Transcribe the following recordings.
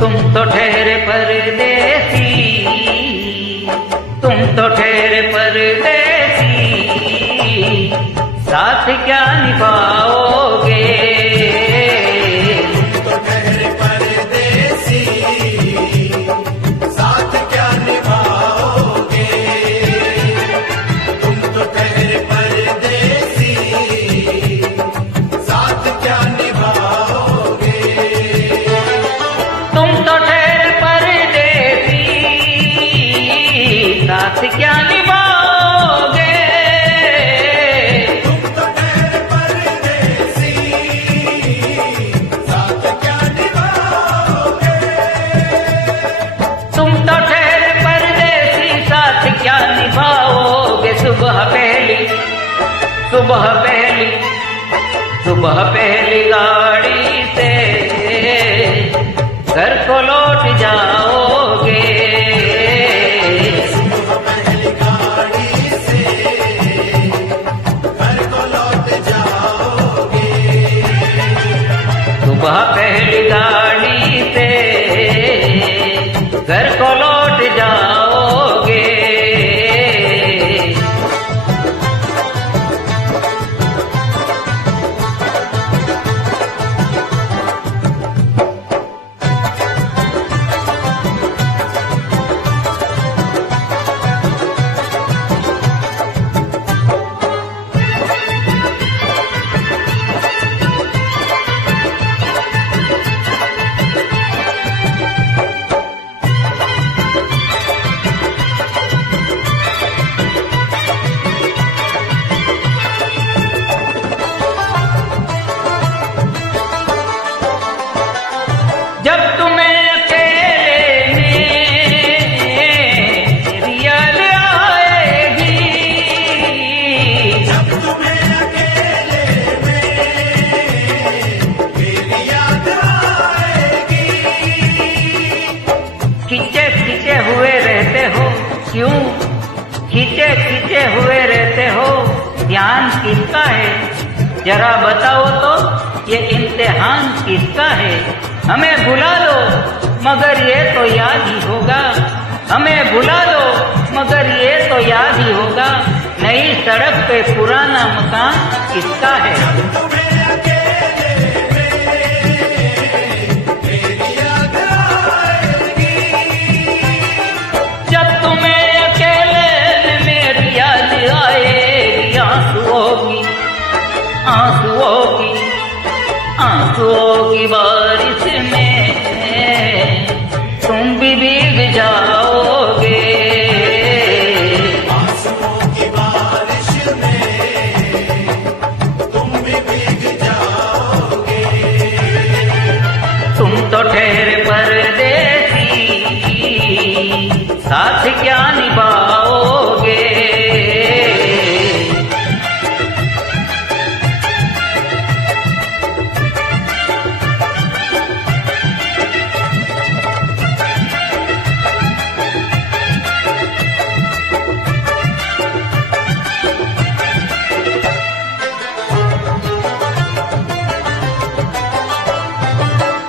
तुम तो ठहरे परदेसी, तुम तो ठहरे परदेसी, साथ क्या निभाओगे? तुम तो ठहरे परदेसी, साथ क्या निभाओगे? तुम तो ठहरे परदेसी, साथ क्या निभाओगे? तुम तो ठहरे परदेसी, साथ क्या निभाओगे? तुम तो ठहरे परदेसी, साथ क्या निभाओगे? तुम तो ठहरे परदेसी, साथ क्या निभाओगे? सुबह पहली, सुबह पहली, सुबह पहली गाड़ी से घर को लौट जाओगे। पहली गाड़ी से घर को लौट जाओगे। सुबह पहली गाड़ी से घर को लौट जाओगे। जब तुम्हें अकेले में मेरी याद आएगी, जब तुम्हें अकेले में मेरी याद आएगी। खींचे खींचे हुए रहते हो क्यों? खींचे खींचे हुए रहते हो, ध्यान किसका है? जरा बताओ तो ये इम्तिहान किसका है? हमें भुला दो मगर ये तो याद ही होगा, हमें भुला दो मगर ये तो याद ही होगा। नई सड़क पे पुराना मकान किसका है? तुम्हें अकेले में मेरी याद आएगी। जब तुम्हें अकेले में मेरी याद आएगी, आंसुओं की, आंसुओं की, आंसुओं की बारिश में तुम भी भीग जाओगे। आंसुओं की बारिश में तुम भी भीग जाओगे। तुम तो ठहरे परदेसी, साथ क्या निभाओगे?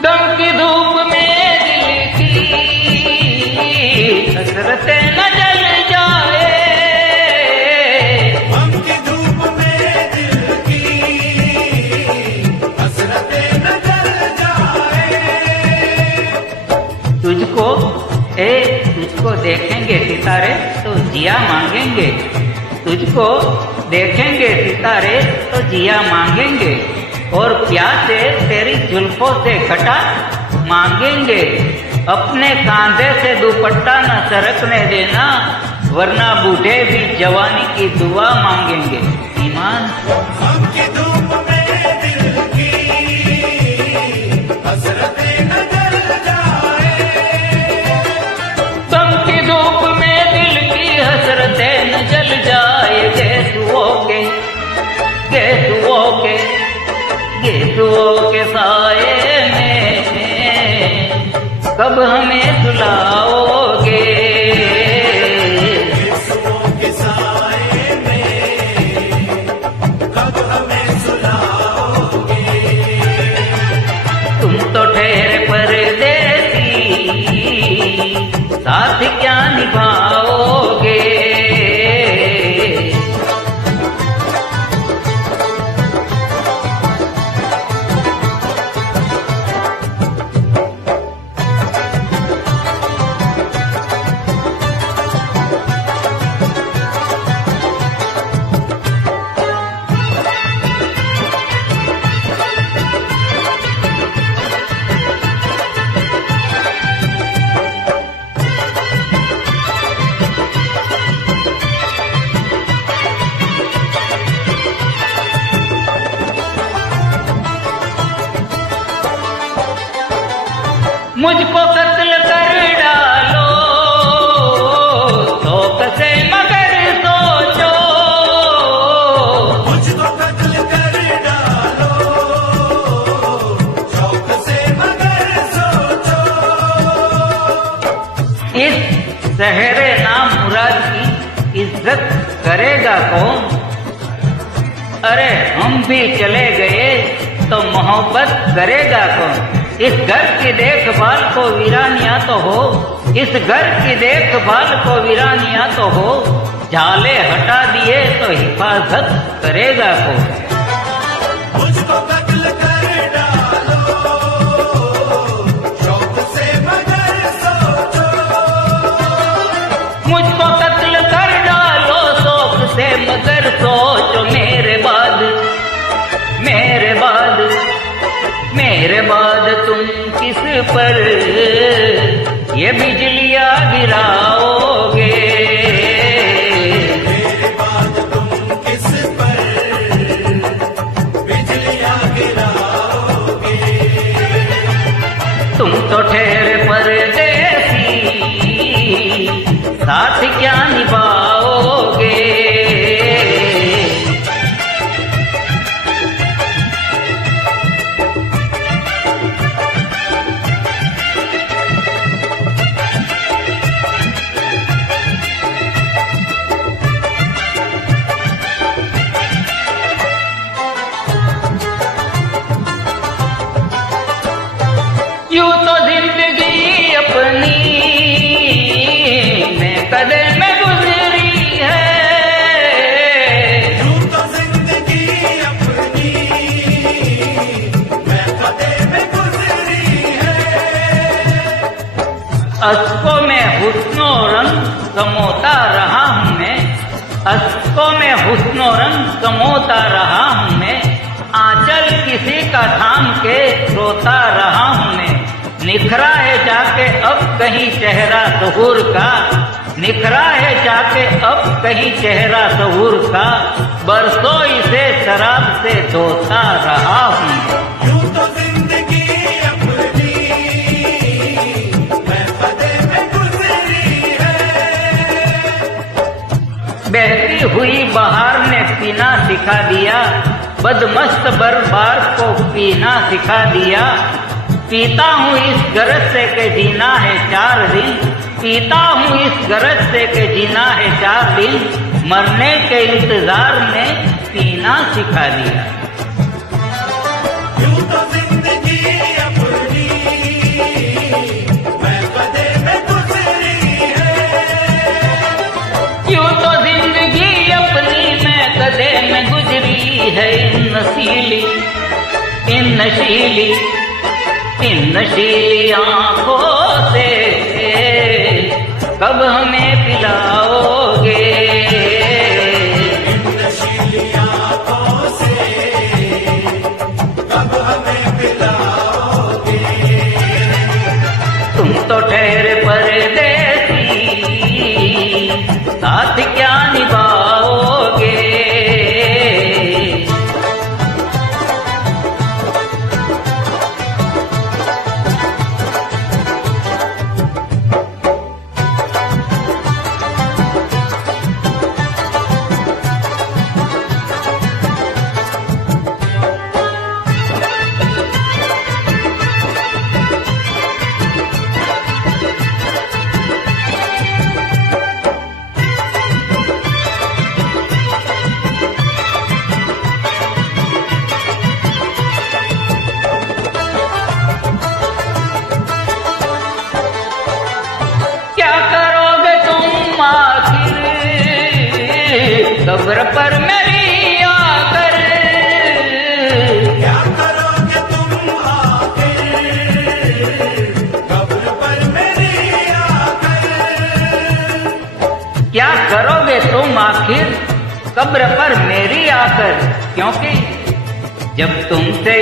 दम की धूप में दिल की हसरतें न जल जाए, हम की धूप में दिल की हसरतें न जल जाए। तुझको तुझको देखेंगे सितारे तो जिया मांगेंगे, तुझको देखेंगे सितारे तो जिया मांगेंगे, और प्यासे तेरी जुल्फों से घटा मांगेंगे। अपने कांधे से दुपट्टा न सरकने देना, वरना बूढ़े भी जवानी की दुआ मांगेंगे। ईमान हम की धूप में दिल की हसरतें न जल जाए। दम की धूप में दिल की हसरतें न जल जाए। गेसुओं के साए में कब हमें सुलाओगे? गेसुओं के साए में कब हमें सुलाओगे? तुम तो ठहरे परदेसी, मुझको कत्ल कर डालो शौक से मगर सोचो, मुझको कत्ल कर डालो शौक से मगर सोचो। इस शहरे नाम मुराद की इज्जत करेगा कौन? अरे हम भी चले गए तो मोहब्बत करेगा कौन? इस घर की देखभाल को वीरानिया तो हो, इस घर की देखभाल को वीरानिया तो हो, झाले हटा दिए तो हिफाजत करेगा कौन? मुझको कत्ल कर डालो शौक से मगर सोचो। मुझको कत्ल कर डालो शौक से मगर सोचो, मेरे बाद तुम किस पर ये बिजलियां गिराओगे? मेरे बाद तुम किस पर बिजलियां गिराओगे? तुम तो ठहरे परदेसी, साथ क्या निभाओगे? यूं तो जिंदगी अपनी मैं कदे में गुजरी है, यूं तो जिंदगी अपनी मैं कदे में गुजरी है। अश्कों में हुस्नो रंग समोता रहा हूँ मैं, अश्कों में हुस्नो रंग समोता रहा हूँ मैं, आंचल किसी का थाम के रोता रहा हूँ मैं। निखरा है जाके अब कहीं चेहरा ज़हूर का, निखरा है जाके अब कहीं चेहरा ज़हूर का, बरसों इसे शराब से धोता रहा हूँ। यूं तो जिंदगी अपनी मैं कदे में गुजरी है। बहती हुई बहार ने पीना सिखा दिया, बदमस्त बर्बार को पीना सिखा दिया। पीता हूँ इस गरज से के जीना है 4 दिन, पीता हूँ इस गरज से के जीना है 4 दिन, मरने के इंतजार में पीना सिखा दिया। यूं तो जिंदगी अपनी मैं कदे में गुजरी है। यूं तो जिंदगी अपनी मैं कदे में गुजरी है, इन नशीली आंखों से कब हमें पिलाओगे? इन नशीली आंखों से कब हमें पिलाओगे? तुम तो ठहरे परदेसी, साथ क्या निभाओगे? कब्र पर मेरी आकर, क्या करोगे तुम आखिर कब्र पर मेरी आकर? क्या करोगे तुम आखिर कब्र पर मेरी आकर? क्योंकि जब तुमसे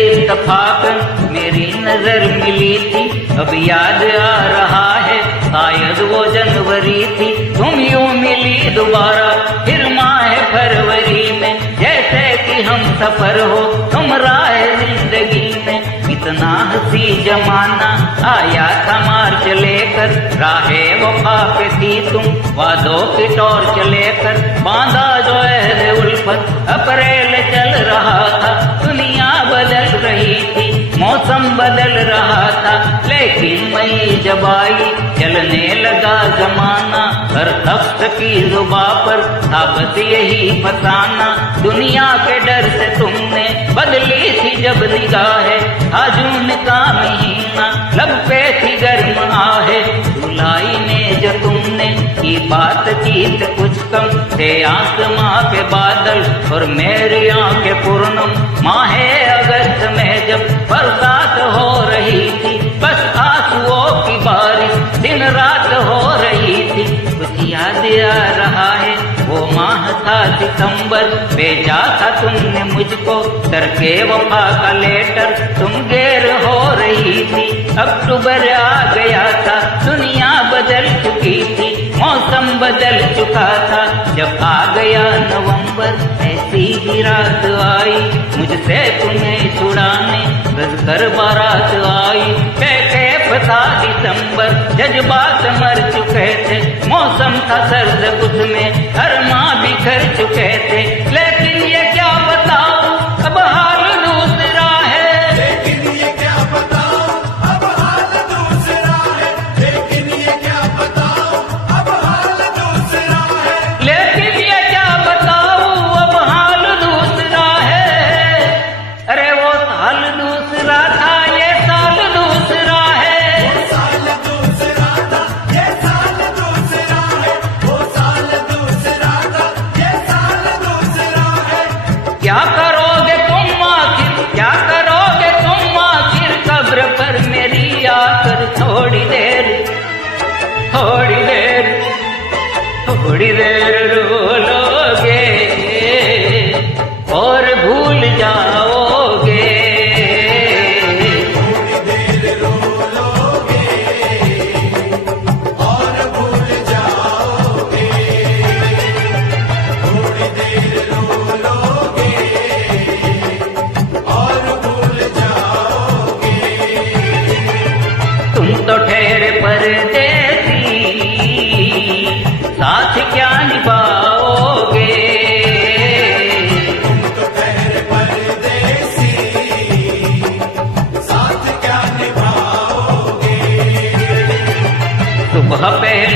इत्तफाकन मेरी नजर मिली थी, अब याद आ रहा है शायद वो जनवरी थी। तुम यूं मिली दोबारा फिर माह फरवरी में, जैसे कि हम सफर हो तुम राह जिंदगी में। इतना हंसी जमाना आया था मार्च लेकर, राहे वफा पे थी तुम वादों की टॉर्च लेकर। बांधा जो है उल्फत अप्रैल चल रहा था, दुनिया बदल रही थी, मौसम बदल रहा था। लेकिन मई जब आई चलने लगा जमाना, हर तख्त की जुबा पर था बस यही फसाना। दुनिया के डर से तुमने बदली थी जब निगाहें, था जून का महीना लब पे थी गर्म आहे। धुलाई में जो तुमने की बातचीत कुछ कम थे, आसमां पे बादल और मेरी आंखें पूर्णम। माहे अगस्त में जब बरसात हो रही थी, बस आंसुओं की बारिश दिन रात हो रही थी। कुछ याद आ रहा है वो माह था सितंबर, भेजा था तुमने मुझको करके वफा का लेटर। तुम गैर हो रही थी, अक्टूबर आ गया था, दुनिया बदल चुकी थी, मौसम बदल चुका था। जब आ गया नवंबर ऐसी ही रात आई, मुझसे तुम्हें छुड़ाने बस कर बारात आई। बेकैफ था दिसंबर, जज्बात मर चुके थे, मौसम था सर्द उसमें अरमा बिखर चुके थे। लेकिन ये क्या बताऊं अब हाल दूसरा है, लेकिन ये क्या बताओ अब हाल दूसरा है, लेकिन ये क्या बताओ अब हाल दूसरा है। लेकिन ये क्या बताऊं अब हाल दूसरा है। अरे वो साल दूसरा था, ये साल दूसरा है। वो साल दूसरा था, ये साल दूसरा है, वो साल दूसरा था, ये साल दूसरा है। क्या करोगे तुम आखिर, क्या करोगे तुम आखिर, कब्र पर मेरी आकर थोड़ी देर, थोड़ी देर, थोड़ी देर रो लोगे और भूल जाओगे। थोड़ी देर रो लोगे और भूल जाओगे, थोड़ी देर रो लोगे और भूल जाओगे। तुम तो ठहरे परदेसी, साथ क्या निभाओगे। तुम तो ठहरे परदेसी, साथ क्या निभाओगे। सुबह पहले